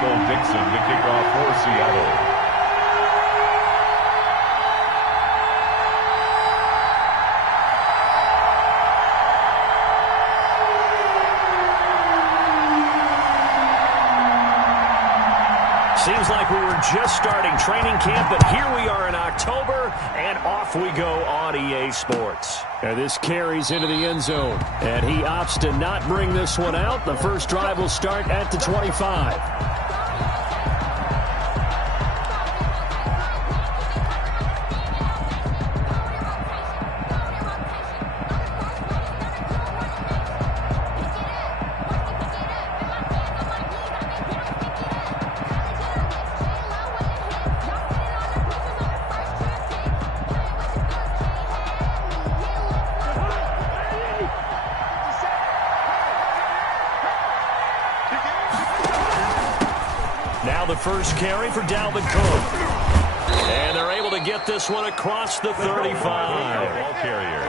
Dixon to kick off for Seattle. Seems like we were just starting training camp, but here we are in October, and off we go on EA Sports. And this carries into the end zone, and he opts to not bring this one out. The first drive will start at the 25. Now the first carry for Dalvin Cook. And they're able to get this one across the 35. Ball carrier.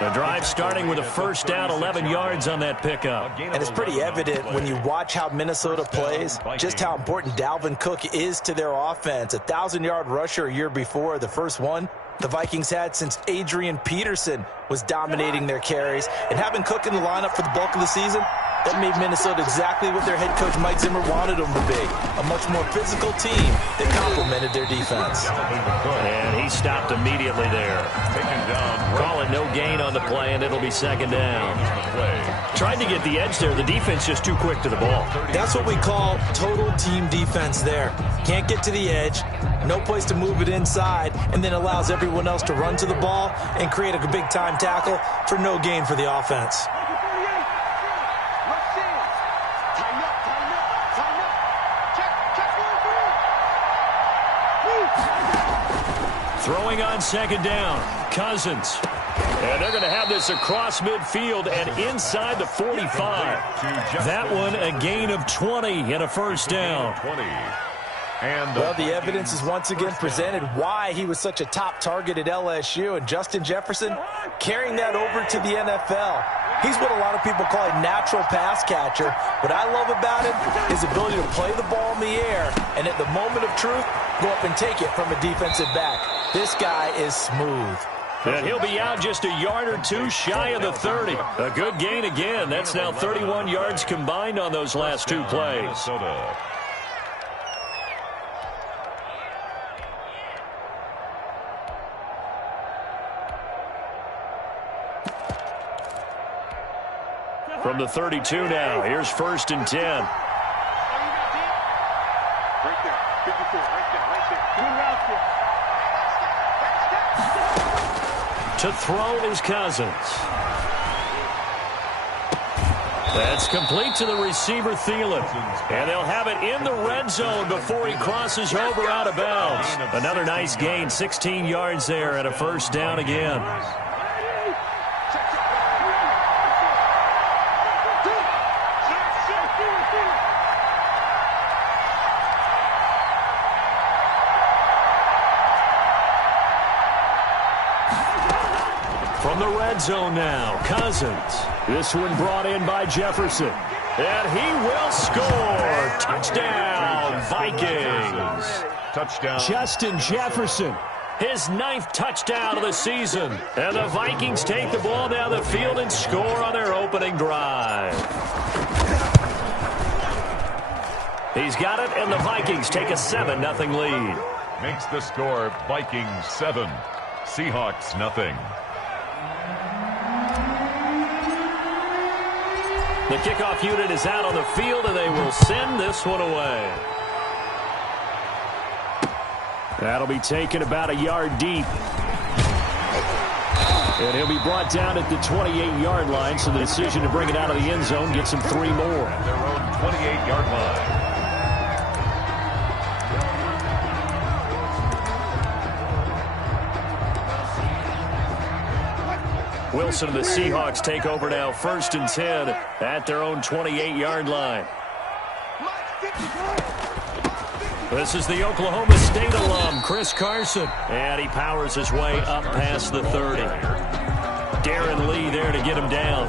The drive starting with a first down, 11 yards on that pickup. And it's pretty evident when you watch how Minnesota plays, just how important Dalvin Cook is to their offense. 1,000-yard rusher a year before, the first one the Vikings had since Adrian Peterson was dominating their carries. And having Cook in the lineup for the bulk of the season, that made Minnesota exactly what their head coach Mike Zimmer wanted them to be. A much more physical team that complemented their defense. And he stopped immediately there. Call it no gain on the play, and it'll be second down. Tried to get the edge there. The defense just too quick to the ball. That's what we call total team defense there. Can't get to the edge, no place to move it inside, and then allows everyone else to run to the ball and create a big-time tackle for no gain for the offense. Throwing on second down, Cousins. And they're going to have this across midfield and inside the 45. That one a gain of 20 and a first down. Well, the evidence is once again presented why he was such a top target at LSU. And Justin Jefferson carrying that over to the NFL. He's what a lot of people call a natural pass catcher. What I love about him is his ability to play the ball in the air and at the moment of truth, go up and take it from a defensive back. This guy is smooth. And he'll be out just a yard or two shy of the 30. A good gain again. That's now 31 yards combined on those last two plays. From the 32 now, here's first and 10. Right there, 54, right there. Good route there. To throw is Cousins. That's complete to the receiver, Thielen. And they'll have it in the red zone before he crosses over out of bounds. Another nice gain, 16 yards there and a first down again. From the red zone now, Cousins. This one brought in by Jefferson. And he will score. Touchdown, Vikings. Touchdown. Justin Jefferson. His 9th touchdown of the season. And the Vikings take the ball down the field and score on their opening drive. He's got it, and the Vikings take a 7-0 lead. Makes the score Vikings 7, Seahawks 0. The kickoff unit is out on the field, and they will send this one away. That'll be taken about a yard deep. And he'll be brought down at the 28-yard line, so the decision to bring it out of the end zone gets him 3 more. At their own 28-yard line. Wilson and the Seahawks take over now, first and 10 at their own 28-yard line. This is the Oklahoma State alum, Chris Carson. And he powers his way up past the 30. Darren Lee there to get him down.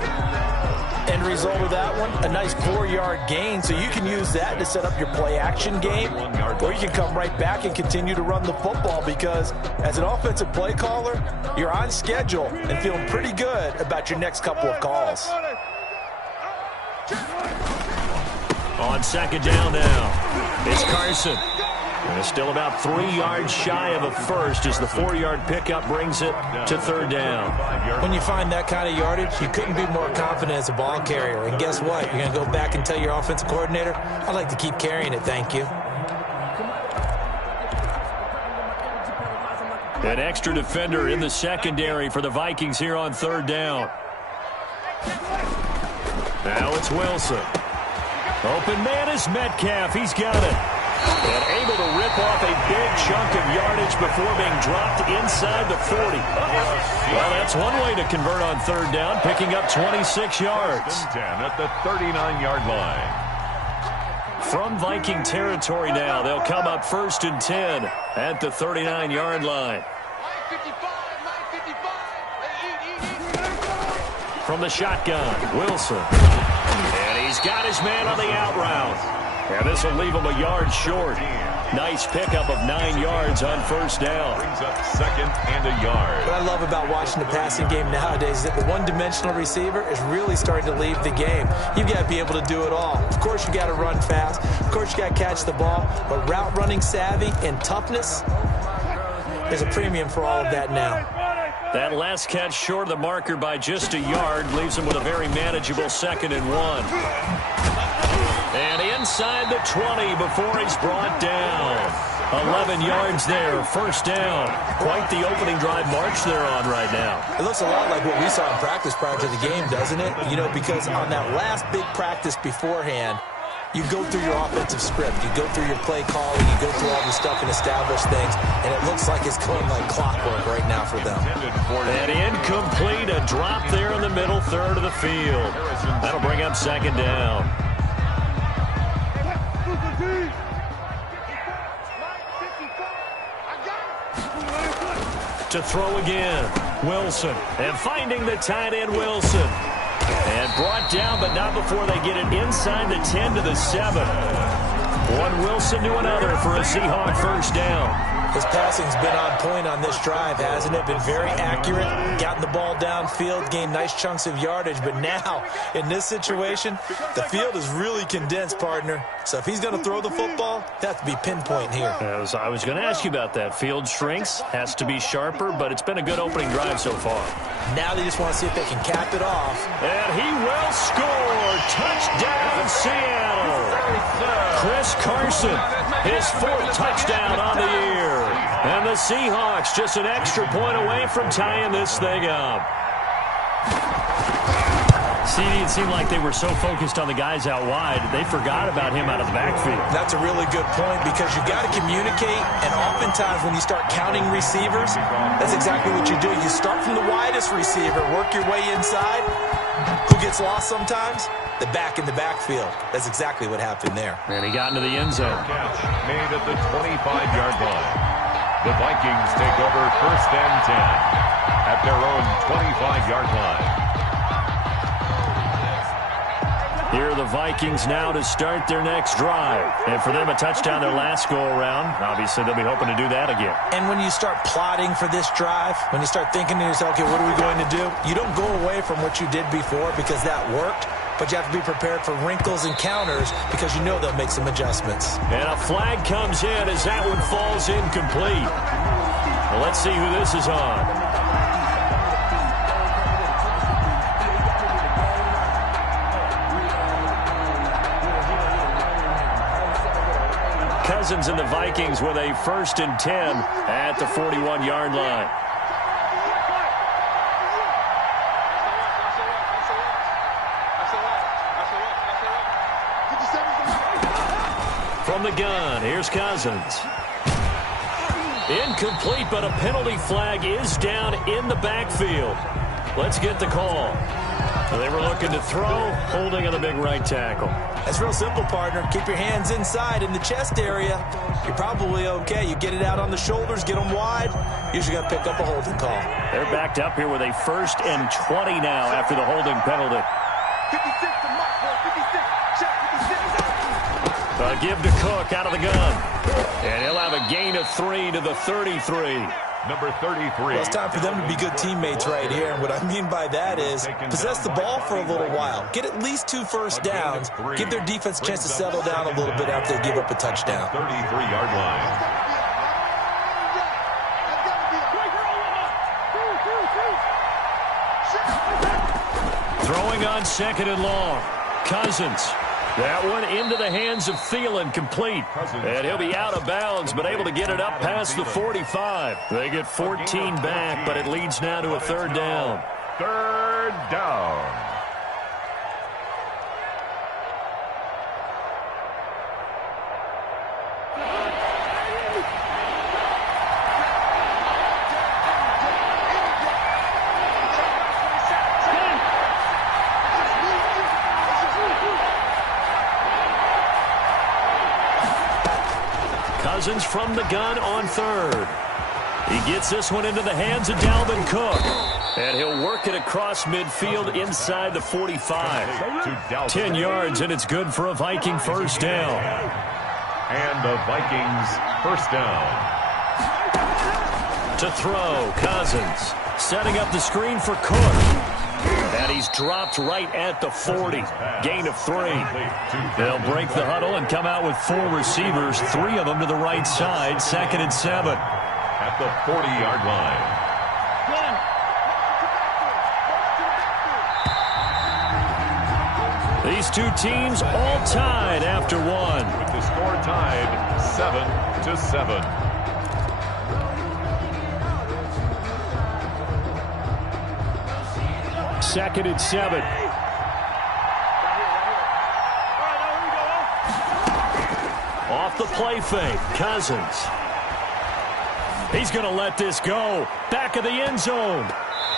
And result of that one? A nice 4-yard gain, so you can use that to set up your play-action game, or you can come right back and continue to run the football because as an offensive play caller, you're on schedule and feeling pretty good about your next couple of calls. On second down now, it's Carson. And it's still about 3 yards shy of a first as the 4-yard pickup brings it to third down. When you find that kind of yardage, you couldn't be more confident as a ball carrier. And guess what? You're going to go back and tell your offensive coordinator, I'd like to keep carrying it, thank you. An extra defender in the secondary for the Vikings here on third down. Now it's Wilson. Open man is Metcalf. He's got it. And able to rip off a big chunk of yardage before being dropped inside the 40. Well, that's one way to convert on third down, picking up 26 yards. 10 at the 39-yard line. From Viking territory now, they'll come up 1st and 10 at the 39-yard line. From the shotgun, Wilson. And he's got his man on the out route. And this will leave him a yard short. Nice pickup of 9 yards on first down. Brings up second and a yard. What I love about watching the passing game nowadays is that the one-dimensional receiver is really starting to leave the game. You've got to be able to do it all. Of course, you got to run fast. Of course, you got to catch the ball. But route running savvy and toughness, there's a premium for all of that now. That last catch short of the marker by just a yard leaves him with a very manageable 2nd and 1. And inside the 20 before he's brought down. 11 yards there, first down. Quite the opening drive march they're on right now. It looks a lot like what we saw in practice prior to the game, doesn't it? You know, because on that last big practice beforehand, you go through your offensive script, you go through your play calling, you go through all the stuff and establish things, and it looks like it's going like clockwork right now for them. And incomplete, a drop there in the middle third of the field. That'll bring up second down. To throw again, Wilson. And finding the tight end, Wilson. And brought down, but not before they get it inside the 10 to the 7. One Wilson to another for a Seahawk first down. His passing's been on point on this drive, hasn't it? Been very accurate, gotten the ball downfield, gained nice chunks of yardage. But now, in this situation, the field is really condensed, partner. So if he's going to throw the football, that has to be pinpoint here. I was going to ask you about that. Field shrinks, has to be sharper, but it's been a good opening drive so far. Now they just want to see if they can cap it off. And he will score. Touchdown, Seattle. Chris Carson, his 4th touchdown on the year. And the Seahawks just an extra point away from tying this thing up. See, it seemed like they were so focused on the guys out wide, they forgot about him out of the backfield. That's a really good point because you got to communicate, and oftentimes when you start counting receivers, that's exactly what you do. You start from the widest receiver, work your way inside. Who gets lost sometimes? The back in the backfield. That's exactly what happened there. And he got into the end zone. Catch made at the 25-yard line. The Vikings take over 1st and 10 at their own 25-yard line. Here are the Vikings now to start their next drive. And for them, a touchdown their last go-around. Obviously, they'll be hoping to do that again. And when you start plotting for this drive, when you start thinking to yourself, okay, what are we going to do? You don't go away from what you did before because that worked, but you have to be prepared for wrinkles and counters because you know they'll make some adjustments. And a flag comes in as that one falls incomplete. Well, let's see who this is on. Cousins and the Vikings with a 1st and 10 at the 41-yard line. From the gun, here's Cousins. Incomplete, but a penalty flag is down in the backfield. Let's get the call. They were looking to throw, holding on the big right tackle. That's real simple, partner. Keep your hands inside in the chest area. You're probably okay. You get it out on the shoulders, get them wide. Usually going to pick up a holding call. They're backed up here with a 1st and 20 now after the holding penalty. 56 to Mark, boy. 56. Check 56. A give to Cook out of the gun. And he'll have a gain of 3 to the 33. Number 33. Well, it's time for them to be good teammates right here. And what I mean by that is possess the ball for a little while. Get at least 2 first downs. Give their defense a chance to settle down a little bit after they give up a touchdown. 33-yard line. Throwing on 2nd and long. Cousins. That one into the hands of Thielen, complete. And he'll be out of bounds, but able to get it up past the 45. They get 14 back, but it leads now to a 3rd down. 3rd down. Cousins from the gun on 3rd. He gets this one into the hands of Dalvin Cook. And he'll work it across midfield inside the 45. 10 yards, and it's good for a Viking first down. And the Vikings first down. To throw, Cousins. Setting up the screen for Cook. And he's dropped right at the 40. Gain of 3. They'll break the huddle and come out with 4 receivers, 3 of them to the right side. 2nd and 7. At the 40-yard line. These 2 teams all tied after 1. With the score tied 7-7. 2nd and 7. Off the play fake, Cousins. He's going to let this go. Back of the end zone.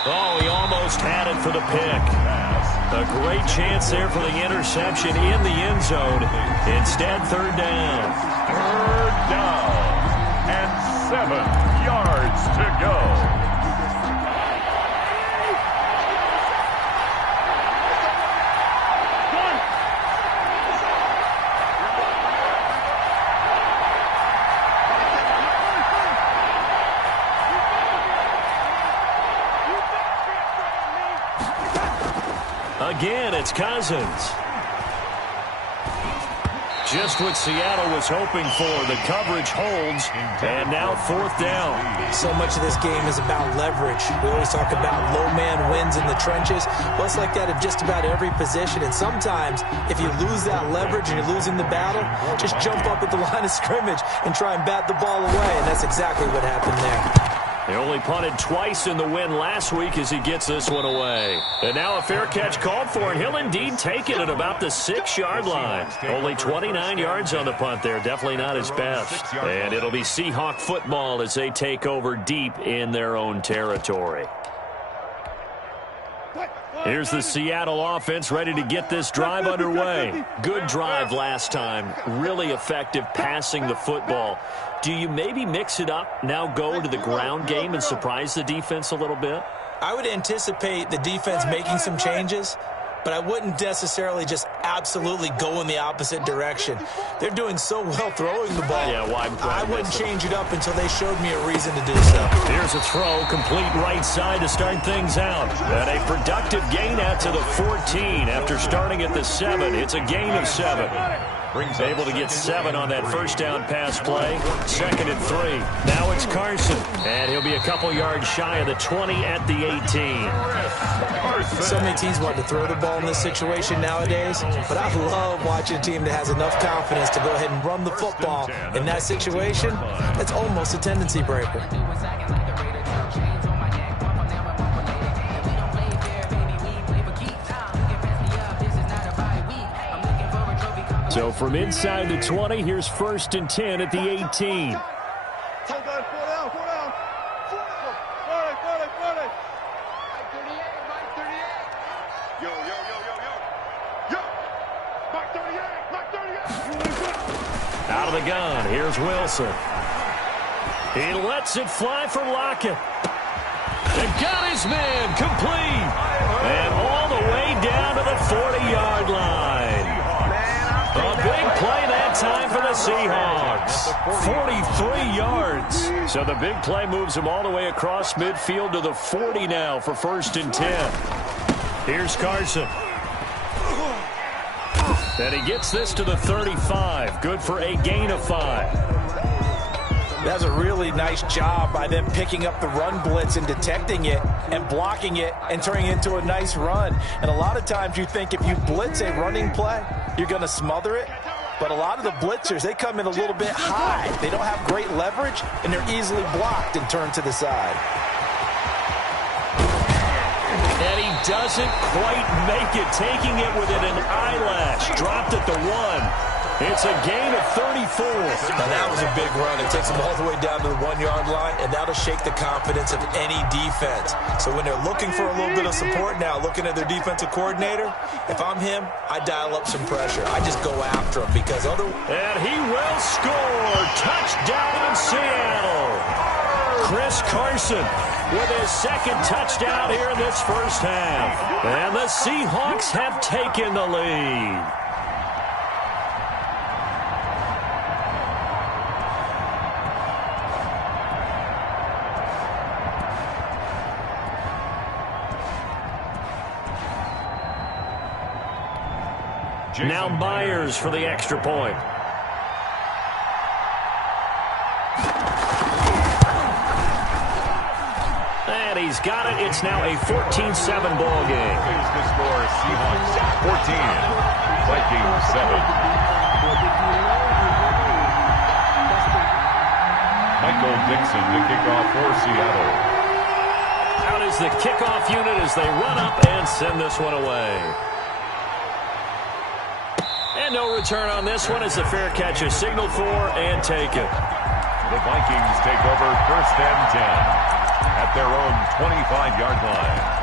Oh, he almost had it for the pick. A great chance there for the interception in the end zone. Instead, 3rd down. 3rd down. And 7 yards to go. Again, it's Cousins. Just what Seattle was hoping for. The coverage holds, and now 4th down. So much of this game is about leverage. We always talk about low man wins in the trenches. Well, it's like that at just about every position. And sometimes, if you lose that leverage and you're losing the battle, just jump up at the line of scrimmage and try and bat the ball away. And that's exactly what happened there. They only punted twice in the win last week as he gets this one away. And now a fair catch called for, and he'll indeed take it at about the 6-yard line. Only 29 yards on the punt there. Definitely not his best. And it'll be Seahawk football as they take over deep in their own territory. Here's the Seattle offense ready to get this drive underway. Good drive last time. Really effective passing the football. Do you maybe mix it up, now go to the ground game and surprise the defense a little bit? I would anticipate the defense making some changes, but I wouldn't necessarily just absolutely go in the opposite direction. They're doing so well throwing the ball. Yeah, why I wouldn't change it up until they showed me a reason to do so. Here's a throw, complete right side to start things out. And a productive gain out to the 14 after starting at the 7. It's a gain of 7. Able to get 7 on that first down pass play. 2nd and 3. Now it's Carson. And he'll be a couple yards shy of the 20 at the 18. So many teams want to throw the ball in this situation nowadays, but I love watching a team that has enough confidence to go ahead and run the football. In that situation, that's almost a tendency breaker. So from inside the 20, here's 1st and 10 at the 18. Out of the gun, here's Wilson. He lets it fly for Lockett. And got his man complete. And all the way down to the 40 Seahawks. 43 yards. So the big play moves him all the way across midfield to the 40 now for 1st and 10. Here's Carson. And he gets this to the 35. Good for a gain of 5. That's a really nice job by them picking up the run blitz and detecting it and blocking it and turning it into a nice run. And a lot of times you think if you blitz a running play, you're going to smother it. But a lot of the blitzers, they come in a little bit high. They don't have great leverage, and they're easily blocked and turned to the side. And he doesn't quite make it, taking it within an eyelash. Dropped at the 1. It's a gain of 34. Now that was a big run. It takes them all the way down to the 1-yard line, and that'll shake the confidence of any defense. So when they're looking for a little bit of support now, looking at their defensive coordinator, if I'm him, I dial up some pressure. I just go after him because otherwise... And he will score. Touchdown, Seattle. Chris Carson with his 2nd touchdown here in this first half. And the Seahawks have taken the lead. Now Myers for the extra point. And he's got it. It's now a 14-7 ball game. Here's the score, Seahawks 14, Vikings 7. Michael Dixon to kick off for Seattle. Out is the kickoff unit as they run up and send this one away. And no return on this one as the fair catch is signaled for and taken. The Vikings take over 1st and 10 at their own 25-yard line.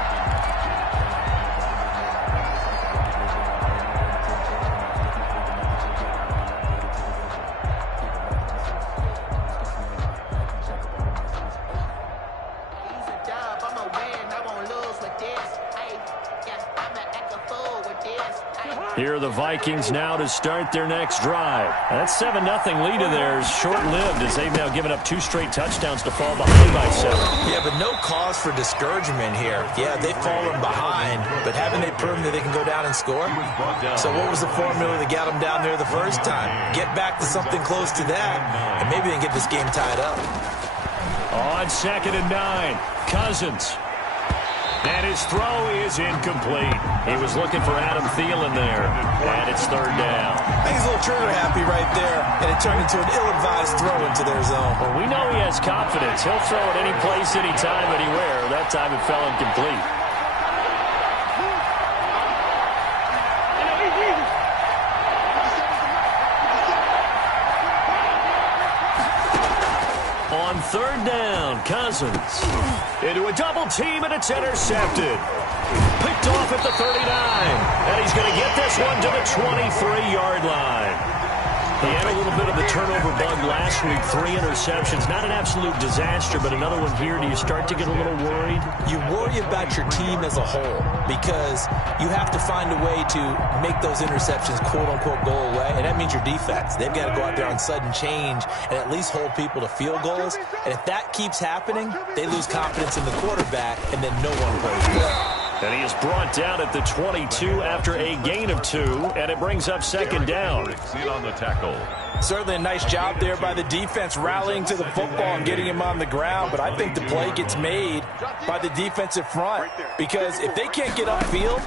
Here are the Vikings now to start their next drive. That 7-0 lead of theirs short-lived as they've now given up 2 straight touchdowns to fall behind by 7. Yeah, but no cause for discouragement here. Yeah, they've fallen behind, but haven't they proven that they can go down and score? So what was the formula that got them down there the first time? Get back to something close to that, and maybe they can get this game tied up. On 2nd and 9, Cousins. And his throw is incomplete. He was looking for Adam Thielen there. And it's 3rd down. I think he's a little trigger happy right there, and it turned into an ill-advised throw into their zone. Well, we know he has confidence. He'll throw it any place, anytime, anywhere. That time it fell incomplete. On 3rd down, Cousins into a double team, and it's intercepted. Picked off at the 39, and he's going to get this one to the 23-yard line. He had a little bit of the turnover bug last week, 3 interceptions. Not an absolute disaster, but another one here. Do you start to get a little worried? You worry about your team as a whole because you have to find a way to make those interceptions, quote-unquote, go away, and that means your defense. They've got to go out there on sudden change and at least hold people to field goals. And if that keeps happening, they lose confidence in the quarterback, and then no one plays well. And he is brought down at the 22 after a gain of 2, and it brings up 2nd down. In on the tackle. Certainly a nice job there by the defense rallying to the football and getting him on the ground, but I think the play gets made by the defensive front because if they can't get upfield,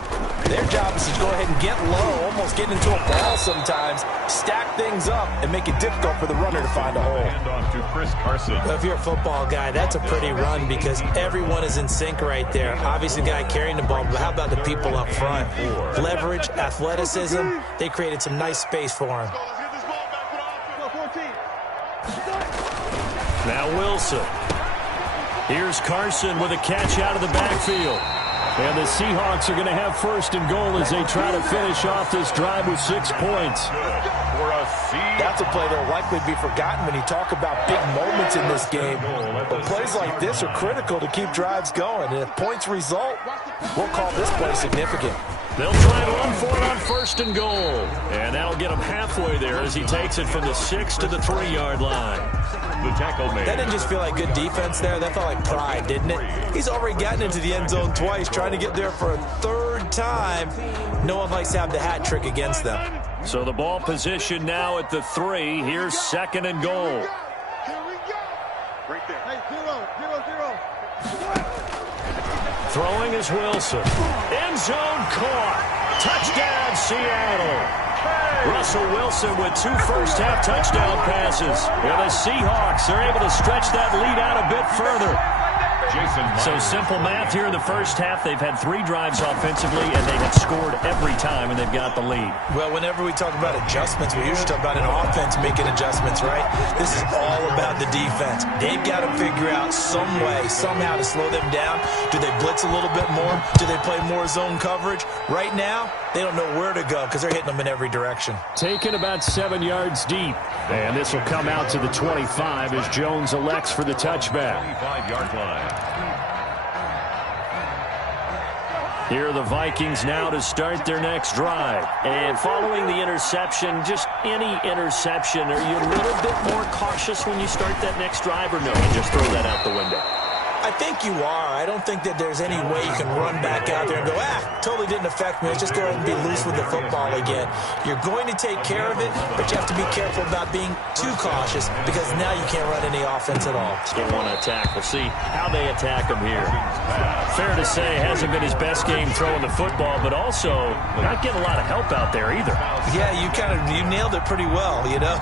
their job is to go ahead and get low, almost get into a ball sometimes, stack things up, and make it difficult for the runner to find a hole. Hand off to Chris Carson. Well, if you're a football guy, that's a pretty run because everyone is in sync right there. Obviously, the guy carrying the ball, but how about the people up front? Leverage, athleticism, they created some nice space for him. Now Wilson. Here's Carson with a catch out of the backfield. And the Seahawks are going to have 1st and goal as they try to finish off this drive with 6 points. That's a play that will likely be forgotten when you talk about big moments in this game. But plays like this are critical to keep drives going. And if points result, we'll call this play significant. They'll try and run for it on 1st first and goal. And that'll get him halfway there as he takes it from the 6 to the 3-yard line. The tackle made. That didn't just feel like good defense there. That felt like pride, didn't it? He's already gotten into the end zone twice, trying to get there for a third time. No one likes to have the hat trick against them. So the ball position now at the 3. Here's second and goal. Right there. Hey, 0. Throwing is Wilson. End zone caught. Touchdown, Seattle. Russell Wilson with 2 first-half touchdown passes. And the Seahawks are able to stretch that lead out a bit further. So simple math here in the first half. They've had 3 drives offensively, and they have scored every time, and they've got the lead. Well, whenever we talk about adjustments, we usually talk about an offense making adjustments, right? This is all about the defense. They've got to figure out some way, somehow to slow them down. Do they blitz a little bit more? Do they play more zone coverage? Right now, they don't know where to go because they're hitting them in every direction. Taken about 7 yards deep. And this will come out to the 25 as Jones elects for the touchback. 25-yard line. Here are the Vikings now to start their next drive. And following the interception, just any interception, are you a little bit more cautious when you start that next drive, or no, you just throw that out the window? I think you are. I don't think that there's any way you can run back out there and go, totally didn't affect me. Let's just go ahead and be loose with the football again. You're going to take care of it, but you have to be careful about being too cautious because now you can't run any offense at all. Still want to attack. We'll see how they attack him here. Fair to say, hasn't been his best game throwing the football, but also not getting a lot of help out there either. Yeah, you nailed it pretty well, you know.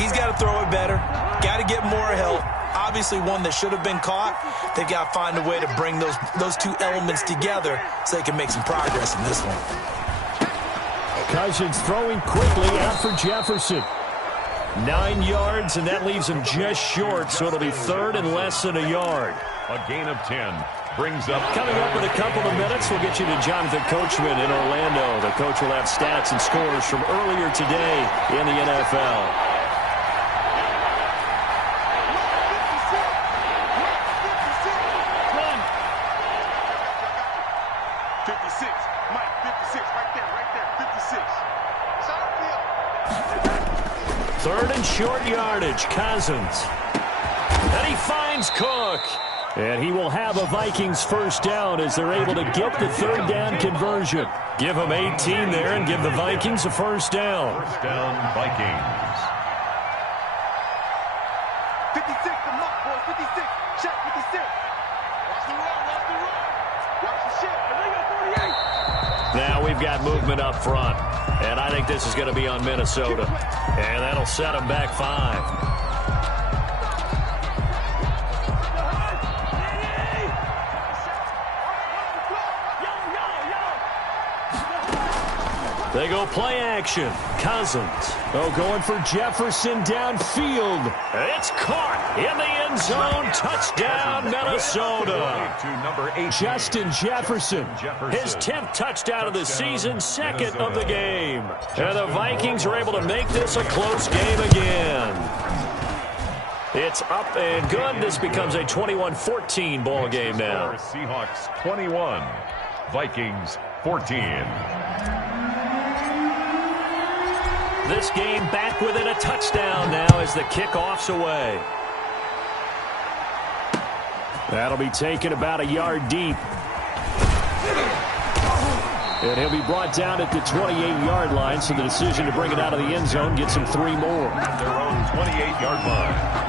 He's got to throw it better. Got to get more help. Obviously one that should have been caught. They've got to find a way to bring those 2 elements together so they can make some progress in this one. Cousins throwing quickly out for Jefferson. 9 yards, and that leaves him just short, so it'll be third and less than a yard. A gain of 10 brings up. Coming up in a couple of minutes, we'll get you to Jonathan Coachman in Orlando. The coach will have stats and scores from earlier today in the NFL. Third and short yardage, Cousins. And he finds Cook. And he will have a Vikings first down as they're able to get the third down conversion. Give them 18 there and give the Vikings a first down. First down, Vikings. 56, the mark, boys. 56. Check 56. Watch the run, watch the run. Watch the shit. Illegal 48. Now we've got movement up front. And I think this is going to be on Minnesota. And that'll set them back 5. They go play action. Cousins. Going for Jefferson downfield. It's caught in the end zone. Touchdown, Minnesota. To number 8. Justin Jefferson. His 10th touchdown of the season, second of the game. And the Vikings are able to make this a close game again. It's up and good. This becomes a 21-14 ball game now. Seahawks 21, Vikings 14. This game back within a touchdown now as the kickoff's away. That'll be taken about a yard deep. And he'll be brought down at the 28-yard line, so the decision to bring it out of the end zone gets him 3 more. At their own 28-yard line.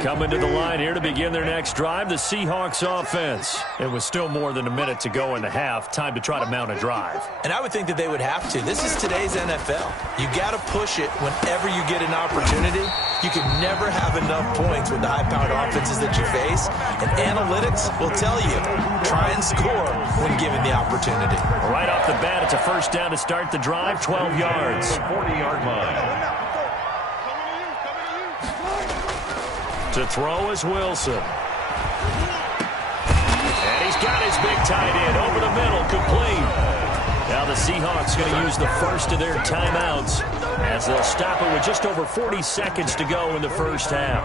Coming to the line here to begin their next drive, the Seahawks offense. It was still more than a minute to go in the half. Time to try to mount a drive. And I would think that they would have to. This is today's NFL. You got to push it whenever you get an opportunity. You can never have enough points with the high-powered offenses that you face. And analytics will tell you, try and score when given the opportunity. Right off the bat, it's a first down to start the drive, 12 yards. 40-yard line. To throw is Wilson. And he's got his big tight end over the middle, complete. Now the Seahawks going to use the first of their timeouts as they'll stop it with just over 40 seconds to go in the first half.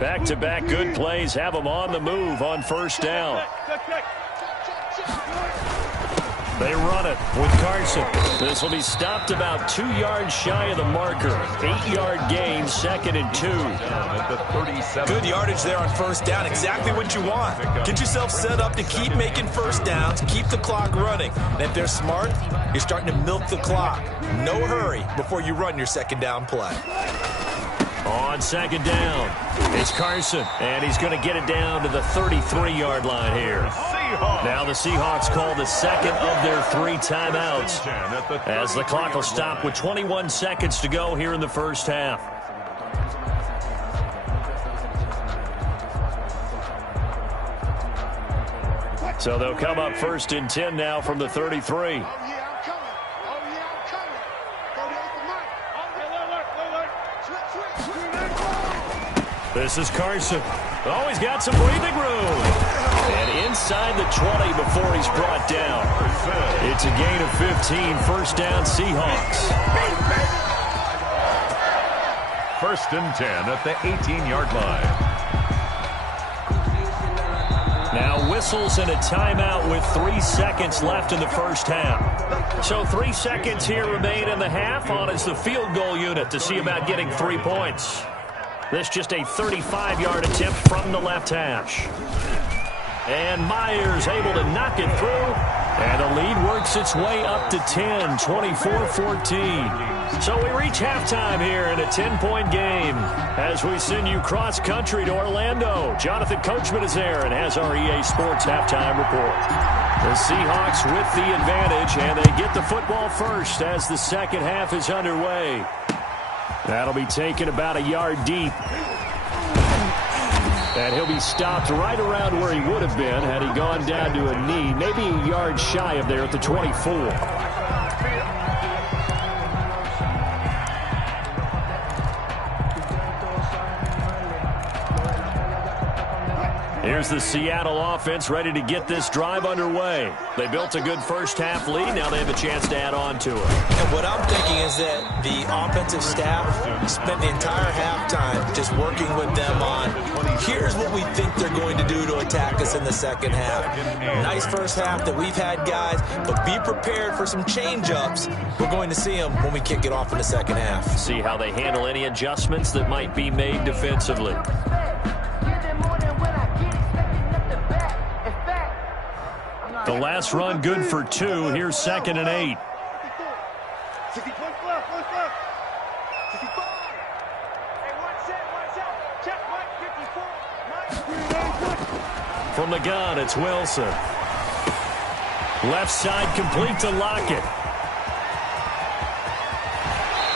Back-to-back good plays have them on the move on first down. They run it with Carson. This will be stopped about 2 yards shy of the marker. 8-yard gain, 2nd and 2. Good yardage there on first down. Exactly what you want. Get yourself set up to keep making first downs, keep the clock running. And if they're smart, you're starting to milk the clock. No hurry before you run your second down play. On second down, it's Carson, and he's going to get it down to the 33-yard line here. Now the Seahawks call the second of their 3 timeouts as the clock will stop with 21 seconds to go here in the first half. So they'll come up 1st and 10 now from the 33. This is Carson. Oh, he's got some breathing room. And inside the 20 before he's brought down. It's a gain of 15. First down, Seahawks. 1st and 10 at the 18-yard line. Now whistles and a timeout with 3 seconds left in the first half. So 3 seconds here remain in the half on as the field goal unit to see about getting 3 points. This just a 35-yard attempt from the left hash. And Myers able to knock it through. And the lead works its way up to 10, 24-14. So we reach halftime here in a 10-point game as we send you cross-country to Orlando. Jonathan Coachman is there and has our EA Sports halftime report. The Seahawks with the advantage, and they get the football first as the second half is underway. That'll be taken about a yard deep. And he'll be stopped right around where he would have been had he gone down to a knee, maybe a yard shy of there at the 24. Here's the Seattle offense ready to get this drive underway. They built a good first half lead. Now they have a chance to add on to it. And what I'm thinking is that the offensive staff spent the entire halftime just working with them on, here's what we think they're going to do to attack us in the second half. Nice first half that we've had, guys, but be prepared for some change-ups. We're going to see them when we kick it off in the second half. See how they handle any adjustments that might be made defensively. The last run good for 2. Here's 2nd and 8. From the gun, it's Wilson. Left side complete to Lockett.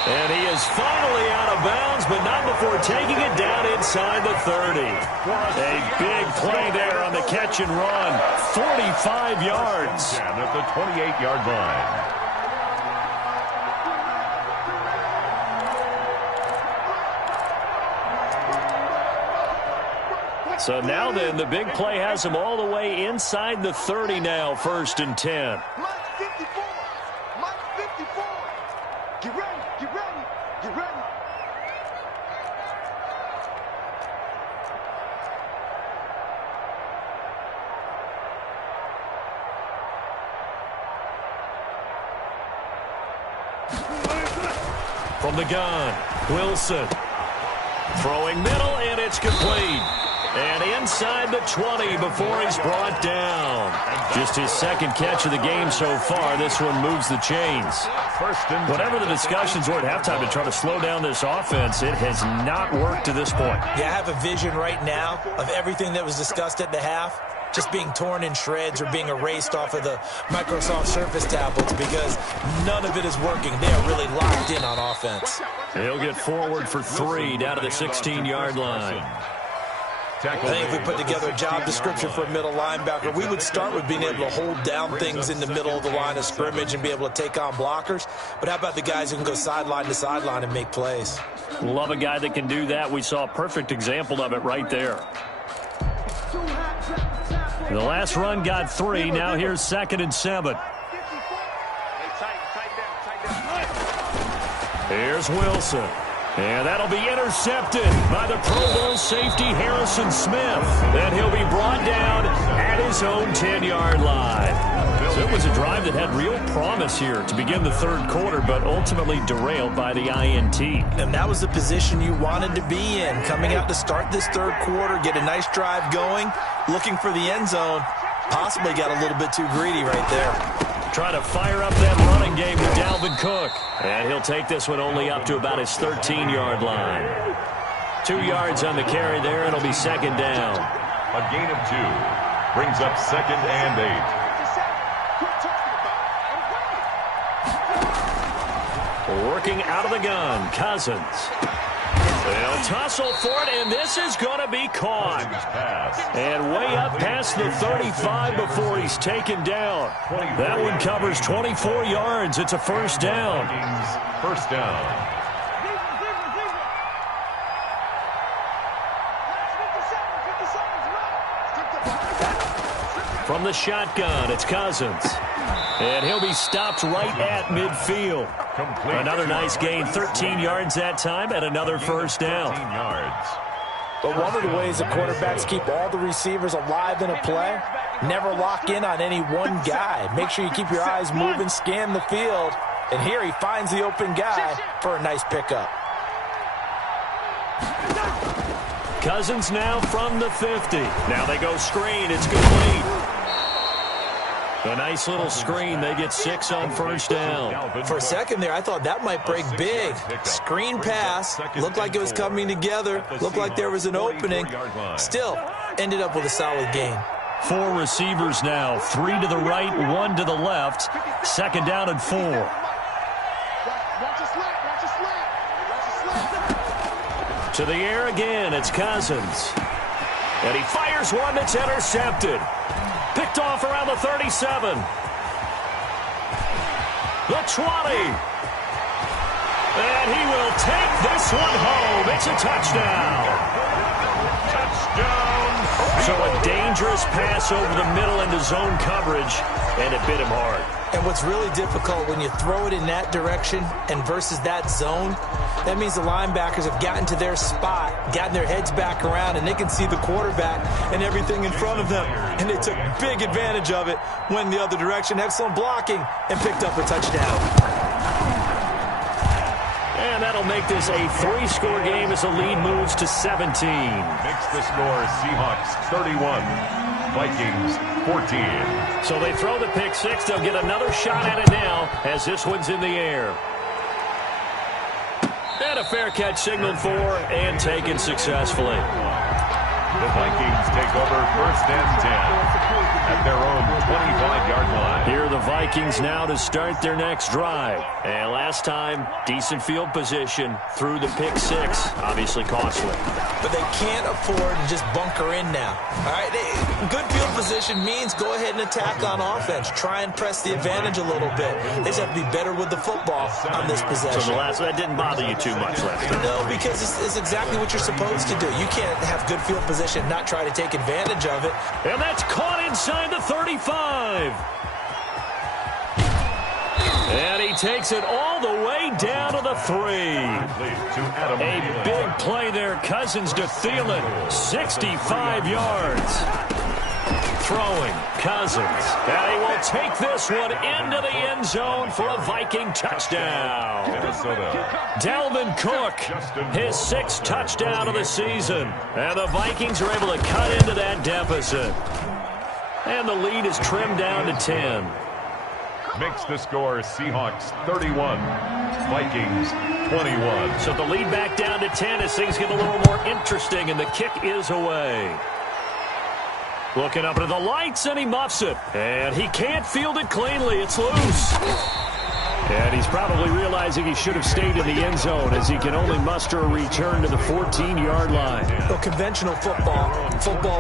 And he is finally out of bounds, but not before taking it down inside the 30. A big play there on the catch and run. 45 yards. At the 28-yard line. So now then, the big play has him all the way inside the 30 now, 1st and 10. Get ready, get ready, get ready. From the gun, Wilson. Throwing middle, and it's complete. And inside the 20 before he's brought down. Just his 2nd catch of the game so far. This one moves the chains. Whatever the discussions were at halftime to try to slow down this offense, it has not worked to this point. Yeah, I have a vision right now of everything that was discussed at the half just being torn in shreds or being erased off of the Microsoft Surface tablets because none of it is working. They are really locked in on offense. He'll get forward for 3 down to the 16-yard line. I think if we put together a job description for a middle linebacker, we would start with being able to hold down things in the middle of the line of scrimmage and be able to take on blockers. But how about the guys who can go sideline to sideline and make plays? Love a guy that can do that. We saw a perfect example of it right there. The last run got 3. Now here's 2nd and 7. Here's Wilson. And that'll be intercepted by the Pro Bowl safety Harrison Smith. And he'll be brought down at his own 10-yard line. So it was a drive that had real promise here to begin the third quarter, but ultimately derailed by the INT. And that was the position you wanted to be in. Coming out to start this third quarter, get a nice drive going, looking for the end zone. Possibly got a little bit too greedy right there. Trying to fire up that running game with Dalvin Cook. And he'll take this one only up to about his 13-yard line. 2 yards on the carry there, and it'll be second down. A gain of 2 brings up 2nd and 8. Working out of the gun, Cousins. They'll tussle for it, and this is going to be caught. And way up past the 35 before he's taken down. That one covers 24 yards. It's a first down. First down. From the shotgun, it's Cousins. And he'll be stopped right at midfield. Complete. Another nice gain, 13 yards that time, and another first down. 13 yards. But one of the ways the quarterbacks keep all the receivers alive in a play, never lock in on any one guy. Make sure you keep your eyes moving, scan the field. And here he finds the open guy for a nice pickup. Cousins now from the 50. Now they go screen. It's complete. A nice little screen. They get 6 on first down. For a second there, I thought that might break big. Screen pass. Looked like it was coming together. Looked like there was an opening. Still, ended up with a solid gain. 4 receivers now. 3 to the right, 1 to the left. Second down and 4. To the air again. It's Cousins. And he fires one that's intercepted. Picked off around the 37. The 20. And he will take this one home. It's a touchdown. Touchdown. So a dangerous pass over the middle into zone coverage, and it bit him hard. And what's really difficult when you throw it in that direction and versus that zone, that means the linebackers have gotten to their spot, gotten their heads back around, and they can see the quarterback and everything in front of them. And they took big advantage of it, went the other direction, excellent blocking, and picked up a touchdown. And that'll make this a 3-score game as the lead moves to 17. Makes the score Seahawks 31, Vikings 14. So they throw the pick 6. They'll get another shot at it now as this one's in the air. And a fair catch signaled for and taken successfully. The Vikings take over first and 10 at their own 25-yard line. Here are the Vikings now to start their next drive. And last time, decent field position through the pick 6. Obviously costly. But they can't afford to just bunker in now. All right, good field position means go ahead and attack on offense. Try and press the advantage a little bit. They just have to be better with the football on this possession. So the last that didn't bother you too much, Lester? No, because it's exactly what you're supposed to do. You can't have good field position and not try to take advantage of it. And that's caught inside the 35. And he takes it all the way down to the 3. A big play there. Cousins to Thielen. 65 yards. Throwing. Cousins. And he will take this one into the end zone for a Viking touchdown. Dalvin Cook, his 6th touchdown of the season. And the Vikings are able to cut into that deficit. And the lead is trimmed down to 10. Makes the score Seahawks 31, Vikings 21. So the lead back down to 10 as things get a little more interesting, and the kick is away. Looking up into the lights, and he muffs it. And he can't field it cleanly. It's loose. And he's probably realizing he should have stayed in the end zone as he can only muster a return to the 14-yard line. Well, conventional football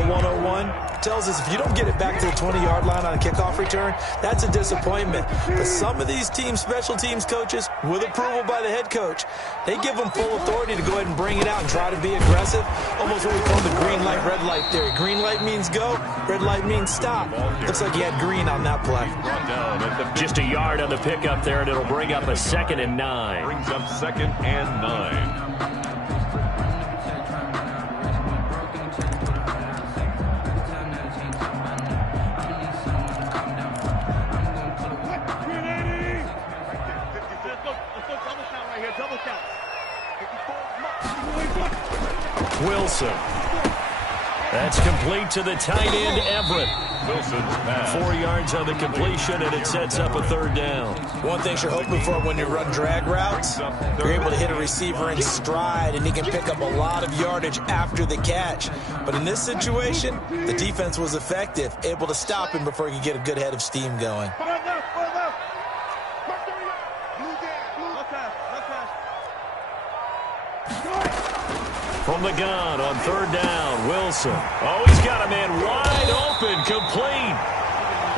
101, tells us if you don't get it back to the 20-yard line on a kickoff return, that's a disappointment. But some of these teams, special teams coaches, with approval by the head coach, they give them full authority to go ahead and bring it out and try to be aggressive. Almost what we call the green light, red light theory. Green light means go, red light means stop. Looks like he had green on that play. Just a yard on the pickup there, and it'll bring up a 2nd and 9. Brings up 2nd and 9. Wilson. That's complete to the tight end, Everett. Wilson's pass. 4 yards on the completion, and it sets up a third down. One thing you're hoping for when you run drag routes, you're able to hit a receiver in stride, and he can pick up a lot of yardage after the catch. But in this situation, the defense was effective, able to stop him before he could get a good head of steam going. From the gun on third down, Wilson. Oh, he's got a man wide open, complete.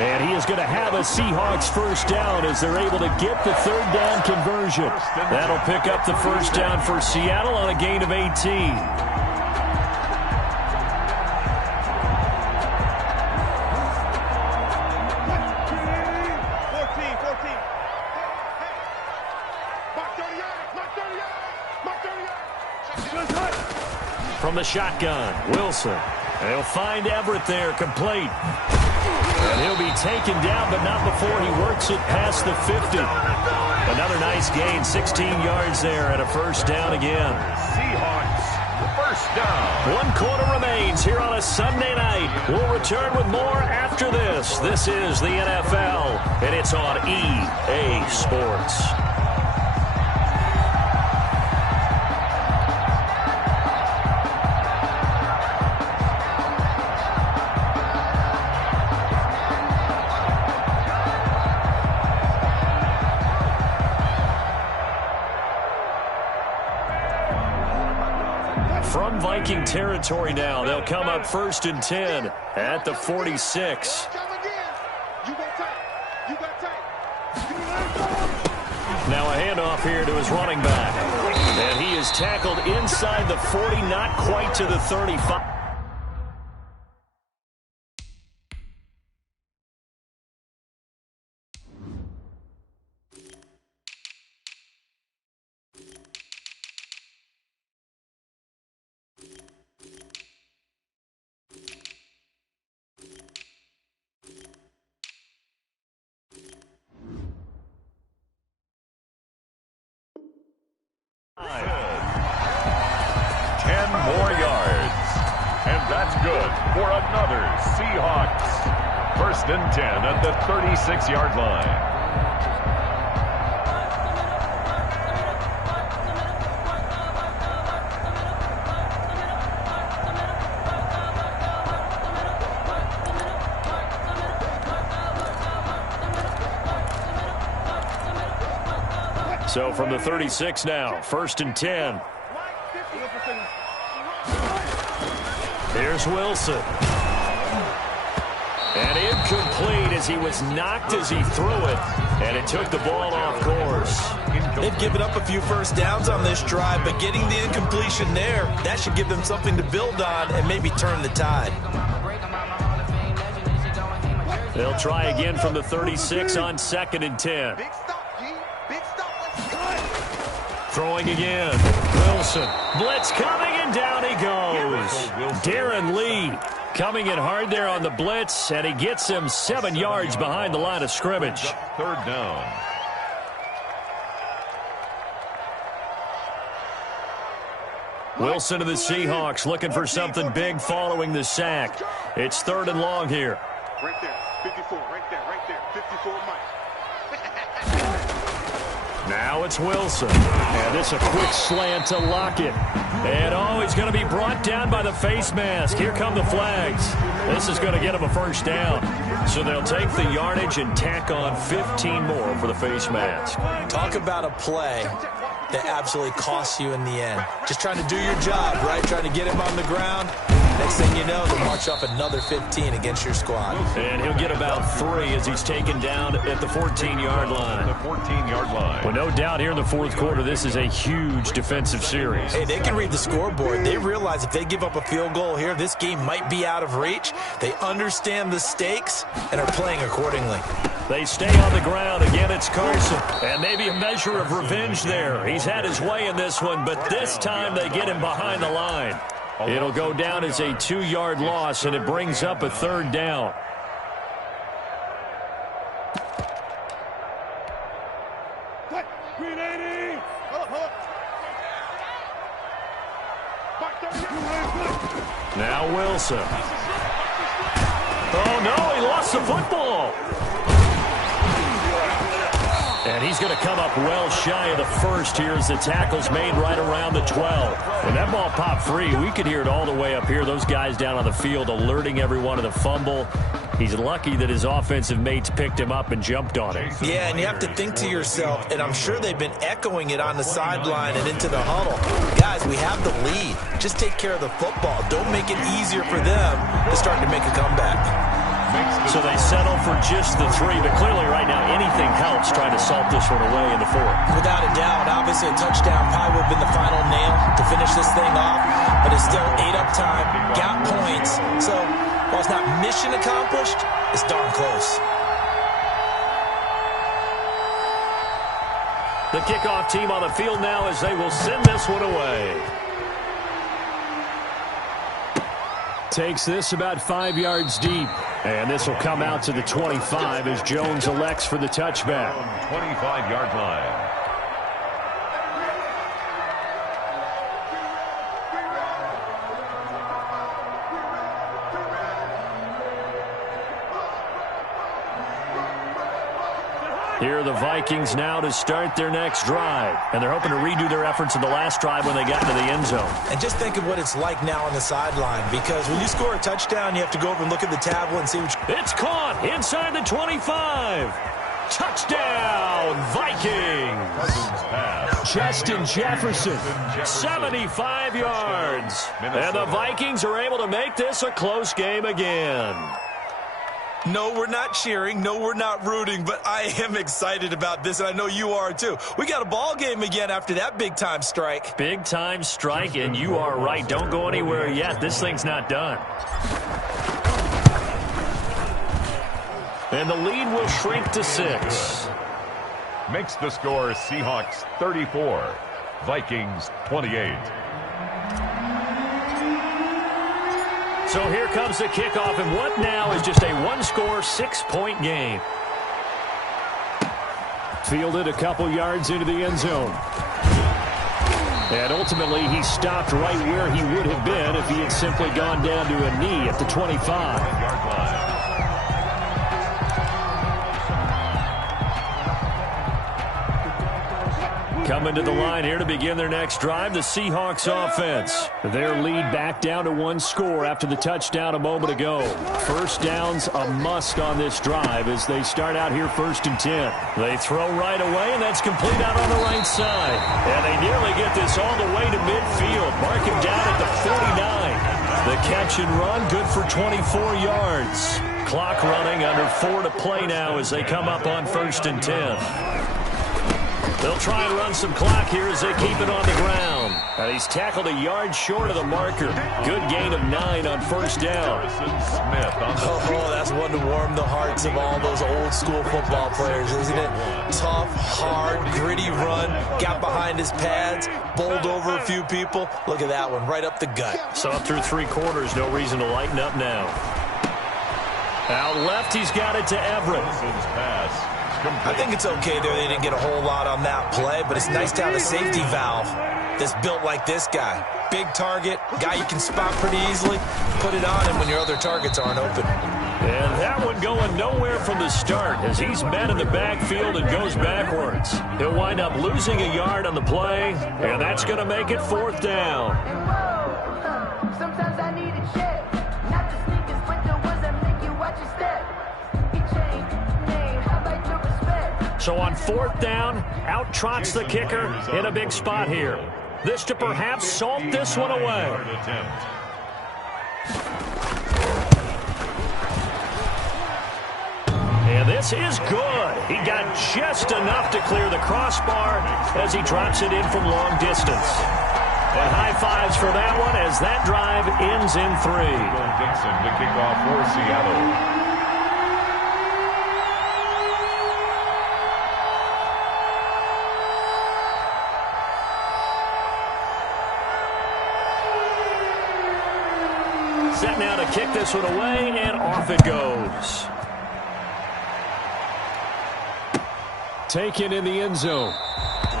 And he is going to have a Seahawks first down as they're able to get the third down conversion. That'll pick up the first down for Seattle on a gain of 18. From the shotgun, Wilson. They'll find Everett there, complete. And he'll be taken down, but not before he works it past the 50. Another nice gain, 16 yards there, and a first down again. Seahawks, first down. 1 quarter remains here on a Sunday night. We'll return with more after this. This is the NFL, and it's on EA Sports. From Viking territory now, they'll come up 1st and 10 at the 46. Now a handoff here to his running back. And he is tackled inside the 40, not quite to the 35. Good for another Seahawks. 1st and 10 at the 36-yard line. So from the 36 now, 1st and 10. Here's Wilson. And incomplete as he was knocked as he threw it. And it took the ball off course. They've given up a few first downs on this drive, but getting the incompletion there, that should give them something to build on and maybe turn the tide. They'll try again from the 36 on 2nd and 10. Throwing again. Wilson. Blitz coming, and down he goes. Darren Lee coming in hard there on the blitz, and he gets him 7 yards behind the line of scrimmage. 3rd down. Wilson to the Seahawks looking for something big following the sack. It's 3rd and long here. Right there, 54, right there, 54 Mike. Now it's Wilson. And it's a quick slant to Lockett. And oh, he's going to be brought down by the face mask. Here come the flags. This is going to get him a first down. So they'll take the yardage and tack on 15 more for the face mask. Talk about a play that absolutely costs you in the end. Just trying to do your job, right? Trying to get him on the ground. Next thing you know, they'll march off another 15 against your squad. And he'll get about 3 as he's taken down at the 14-yard line. The 14-yard line. Well, no doubt here in the 4th quarter, this is a huge defensive series. Hey, they can read the scoreboard. They realize if they give up a field goal here, this game might be out of reach. They understand the stakes and are playing accordingly. They stay on the ground. Again, it's Carson. And maybe a measure of revenge there. He's had his way in this one, but this time they get him behind the line. It'll go down as a 2-yard loss, and it brings up a 3rd down. Now Wilson. Oh, no, he lost the football. And he's going to come up well shy of the first here as the tackle's made right around the 12. When that ball popped free, we could hear it all the way up here. Those guys down on the field alerting everyone of the fumble. He's lucky that his offensive mates picked him up and jumped on it. Yeah, and you have to think to yourself, and I'm sure they've been echoing it on the sideline and into the huddle. Guys, we have the lead. Just take care of the football. Don't make it easier for them to start to make a comeback. So they settle for just the 3, but clearly right now anything helps trying to salt this one away in the 4th. Without a doubt, obviously a touchdown probably would have been the final nail to finish this thing off, but it's still 8 up time, got points. So while it's not mission accomplished, it's darn close. The kickoff team on the field now as they will send this one away. Takes this about 5 yards deep. And this will come out to the 25 as Jones elects for the touchback. 25-yard line. Here are the Vikings now to start their next drive. And they're hoping to redo their efforts in the last drive when they got into the end zone. And just think of what it's like now on the sideline, because when you score a touchdown, you have to go over and look at the tablet and see what It's caught inside the 25. Touchdown, Vikings. Justin Jefferson. 75 yards. And the Vikings are able to make this a close game again. No, we're not cheering. No, we're not rooting, but I am excited about this, and I know you are too. We got a ball game again after that big-time strike. Big-time strike, and you are right. Don't go anywhere yet. This thing's not done. And the lead will shrink to 6. Makes the score Seahawks 34, Vikings 28. So here comes the kickoff, and what now is just a one-score, 6-point game. Fielded a couple yards into the end zone. And ultimately, he stopped right where he would have been if he had simply gone down to a knee at the 25. Coming to the line here to begin their next drive, the Seahawks offense. Their lead back down to 1 score after the touchdown a moment ago. First down's a must on this drive as they start out here 1st and 10. They throw right away, and that's complete out on the right side. And they nearly get this all the way to midfield. Mark him down at the 49. The catch and run, good for 24 yards. Clock running, under 4 to play now as they come up on 1st and 10. They'll try and run some clock here as they keep it on the ground. And he's tackled a yard short of the marker. Good gain of 9 on 1st down. Oh, that's one to warm the hearts of all those old-school football players, isn't it? Tough, hard, gritty run. Got behind his pads, bowled over a few people. Look at that one, right up the gut. So through 3 quarters, no reason to lighten up now. Out left, he's got it to Everett. I think it's okay there. They didn't get a whole lot on that play, but it's nice to have a safety valve that's built like this guy. Big target, guy you can spot pretty easily. Put it on him when your other targets aren't open. And that one going nowhere from the start as he's met in the backfield and goes backwards. He'll wind up losing a yard on the play, and that's going to make it 4th down. Sometimes I need a check, not the sneakers, but the ones that make you watch your step. So on 4th down, out trots the kicker in a big spot here. This to perhaps salt this one away. And this is good. He got just enough to clear the crossbar as he drops it in from long distance. And high fives for that one as that drive ends in 3. Dixon to kick off for Seattle. Set now to kick this one away, and off it goes. Taken in the end zone.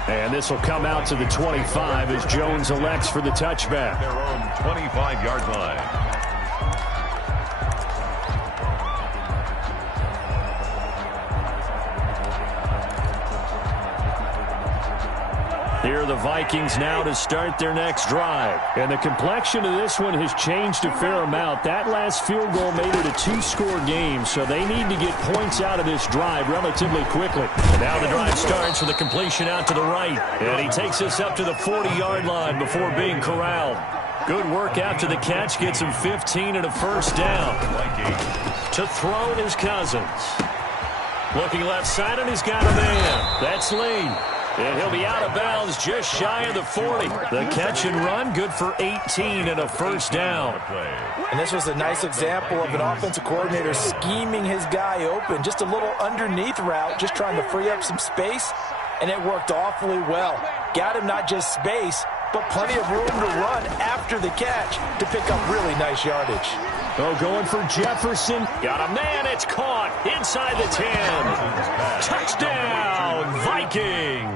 And this will come out to the 25 as Jones elects for the touchback. Their own 25-yard line. Here are the Vikings now to start their next drive. And the complexion of this one has changed a fair amount. That last field goal made it a two-score game, so they need to get points out of this drive relatively quickly. And now the drive starts with a completion out to the right. And he takes us up to the 40-yard line before being corralled. Good work after the catch. Gets him 15 and a first down. To throw is Cousins. Looking left side, and he's got a man. That's Lee. And he'll be out of bounds just shy of the 40. The catch and run, good for 18 and a first down. And this was a nice example of an offensive coordinator scheming his guy open. Just a little underneath route, just trying to free up some space, and it worked awfully well. Got him not just space, but plenty of room to run after the catch to pick up really nice yardage. Oh, going for Jefferson. Got a man, it's caught inside the 10. Touchdown, Vikings.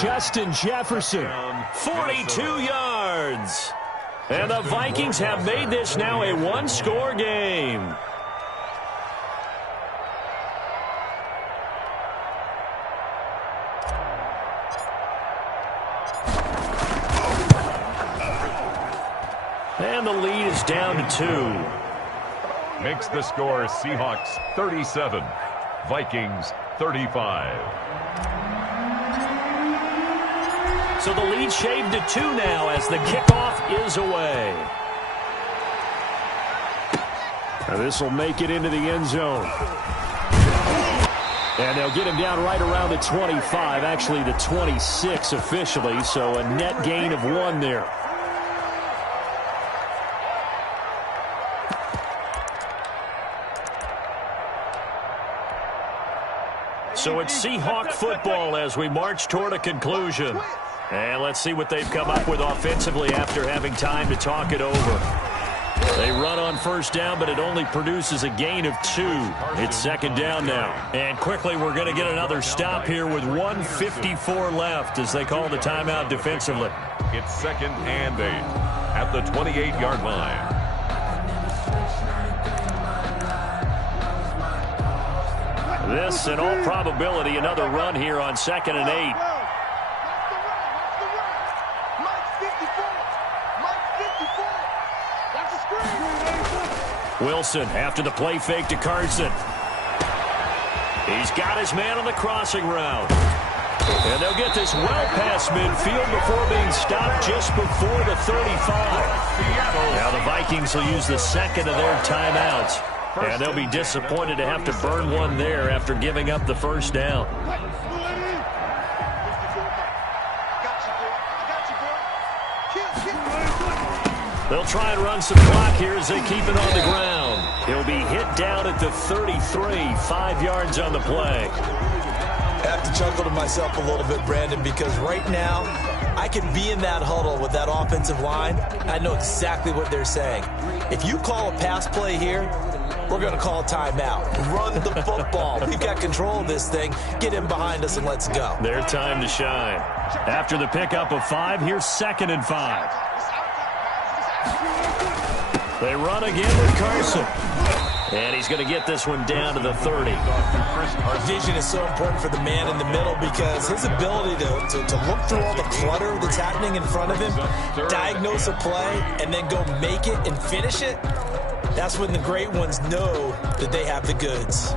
Justin Jefferson. 42 yards. And the Vikings have made this now a one-score game. And the lead is down to 2. Makes the score Seahawks 37, Vikings 35. So the lead shaved to 2 now as the kickoff is away. Now this will make it into the end zone. And they'll get him down right around the 25, actually the 26 officially, so a net gain of 1 there. So it's Seahawk football as we march toward a conclusion. And let's see what they've come up with offensively after having time to talk it over. They run on first down, but it only produces a gain of 2. It's second down now. And quickly, we're going to get another stop here with 1:54 left as they call the timeout defensively. It's second and 8 at the 28-yard line. This, in all probability, another run here on second and 8. Wilson after the play fake to Carson. He's got his man on the crossing route. And they'll get this well past midfield before being stopped just before the 35. Now the Vikings will use the second of their timeouts. And they'll be disappointed to have to burn one there after giving up the first down. They'll try and run some clock here as they keep it on the ground. He'll be hit down at the 33, 5 yards on the play. I have to chuckle to myself a little bit, Brandon, because right now I can be in that huddle with that offensive line. I know exactly what they're saying. If you call a pass play here, we're going to call a timeout. Run the football. We've got control of this thing. Get in behind us and let's go. Their time to shine. After the pickup of 5, here's second and 5. They run again with Carson. And he's going to get this one down to the 30. Vision is so important for the man in the middle because his ability to look through all the clutter that's happening in front of him, diagnose a play, and then go make it and finish it, that's when the great ones know that they have the goods.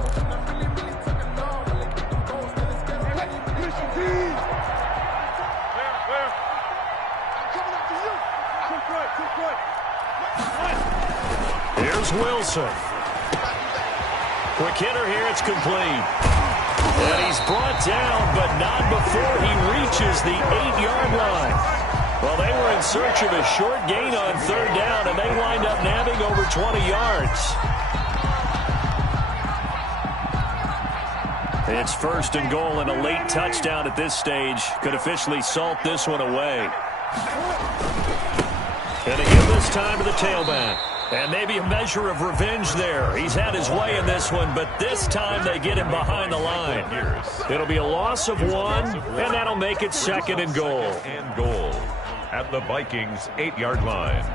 Here's Wilson. Quick hitter here, it's complete. And he's brought down, but not before he reaches the 8-yard line. Well, they were in search of a short gain on third down, and they wind up nabbing over 20 yards. It's first and goal, and a late touchdown at this stage could officially salt this one away. And they give this time to the tailback. And maybe a measure of revenge there. He's had his way in this one, but this time they get him behind the line. It'll be a loss of 1, and that'll make it 2nd and goal. And goal at the Vikings' 8-yard line.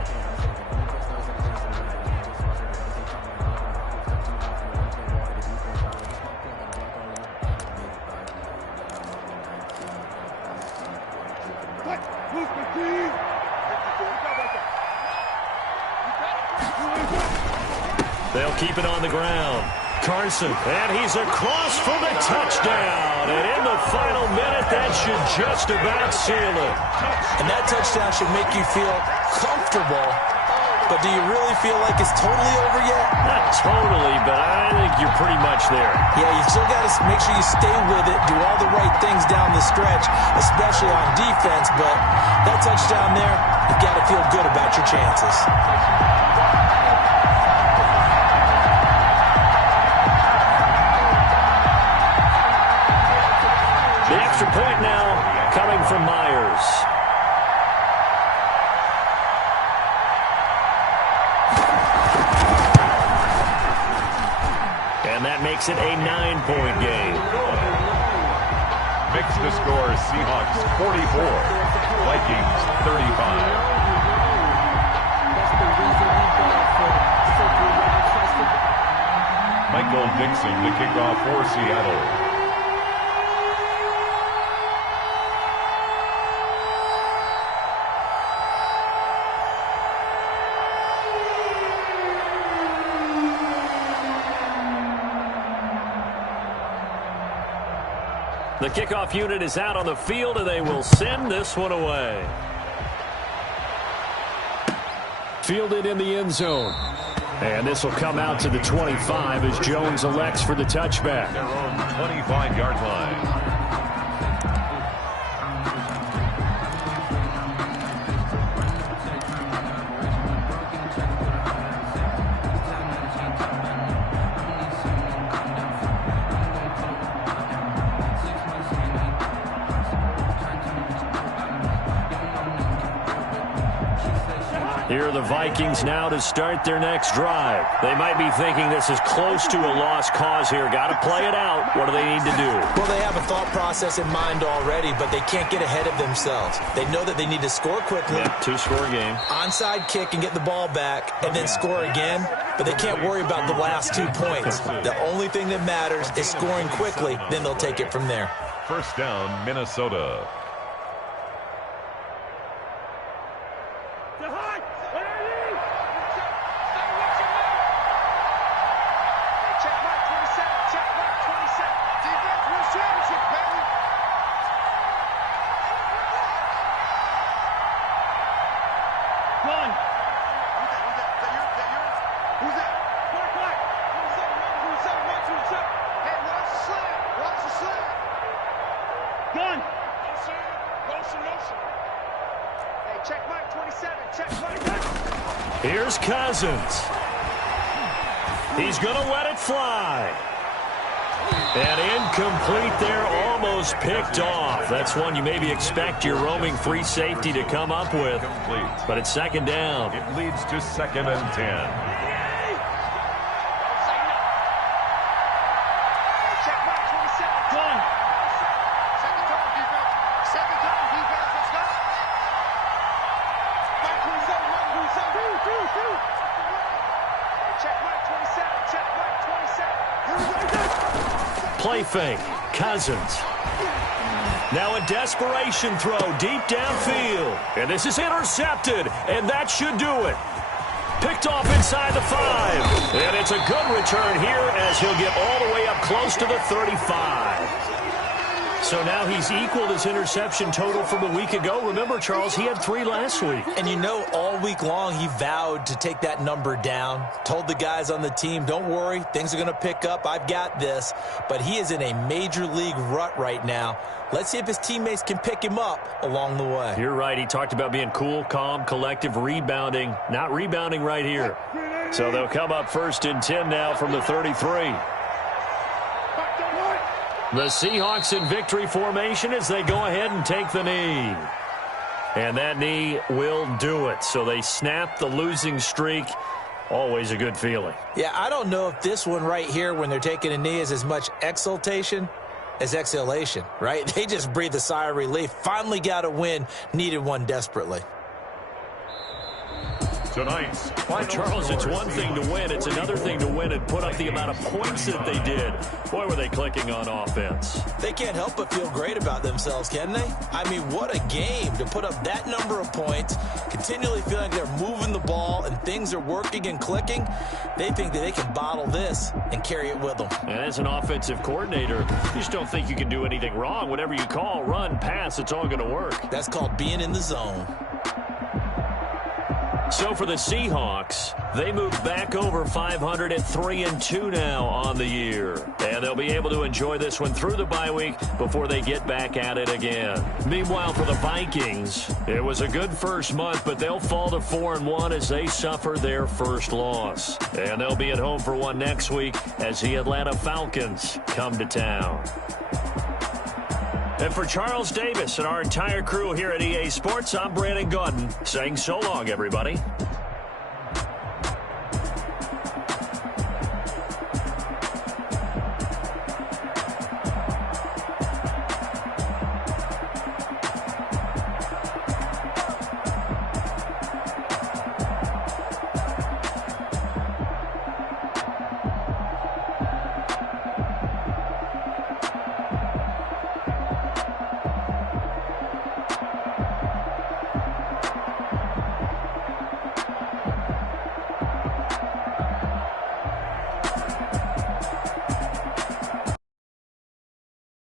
They'll keep it on the ground. Carson, and he's across for the touchdown. And in the final minute, that should just about seal it. And that touchdown should make you feel comfortable. But do you really feel like it's totally over yet? Not totally, but I think you're pretty much there. Yeah, you still got to make sure you stay with it, do all the right things down the stretch, especially on defense. But that touchdown there, you got to feel good about your chances. The extra point now coming from Myers. And that makes it a 9-point game. Makes the score Seahawks 44, Vikings 35. Michael Dixon to kick off for Seattle. The kickoff unit is out on the field, and they will send this one away. Fielded in the end zone. And this will come out to the 25 as Jones elects for the touchback. Their own 25-yard line. Here are the Vikings now to start their next drive. They might be thinking this is close to a lost cause here. Got to play it out. What do they need to do? Well, they have a thought process in mind already, but they can't get ahead of themselves. They know that they need to score quickly. Yeah, 2-score game. Onside kick and get the ball back, and then score again. But they can't worry about the last 2 points. The only thing that matters is scoring quickly. Then they'll take it from there. First down, Minnesota. Here's Cousins. He's going to let it fly. And incomplete there, almost picked off. That's one you maybe expect your roaming free safety to come up with. But it's second down. It leads to 2nd and 10. Play fake. Cousins. Now a desperation throw deep downfield. And this is intercepted. And that should do it. Picked off inside the 5. And it's a good return here as he'll get all the way up close to the 35. So now he's equaled his interception total from a week ago. Remember, Charles, he had 3 last week. And you know, all week long he vowed to take that number down. Told the guys on the team, don't worry, things are going to pick up. I've got this. But he is in a major league rut right now. Let's see if his teammates can pick him up along the way. You're right. He talked about being cool, calm, collective, rebounding. Not rebounding right here. So they'll come up 1st and 10 now from the 33. The Seahawks in victory formation as they go ahead and take the knee. And that knee will do it. So they snap the losing streak always a good feeling. Yeah, I don't know if this one right here when they're taking a knee is as much exultation as exhalation, right? They just breathe a sigh of relief. Finally got a win, needed one desperately. Tonight's final Charles, it's score. one thing to win. It's another thing to win and put up the amount of points that they did. Boy, were they clicking on offense. They can't help but feel great about themselves, can they? I mean, what a game to put up that number of points, continually feeling like they're moving the ball and things are working and clicking. They think that they can bottle this and carry it with them. And as an offensive coordinator, you just don't think you can do anything wrong. Whatever you call, run, pass, it's all going to work. That's called being in the zone. So for the Seahawks, they move back over 500 at 3-2 now on the year. And they'll be able to enjoy this one through the bye week before they get back at it again. Meanwhile, for the Vikings, it was a good first month, but they'll fall to 4-1 as they suffer their first loss. And they'll be at home for one next week as the Atlanta Falcons come to town. And for Charles Davis and our entire crew here at EA Sports, I'm Brandon Gaudin saying so long, everybody.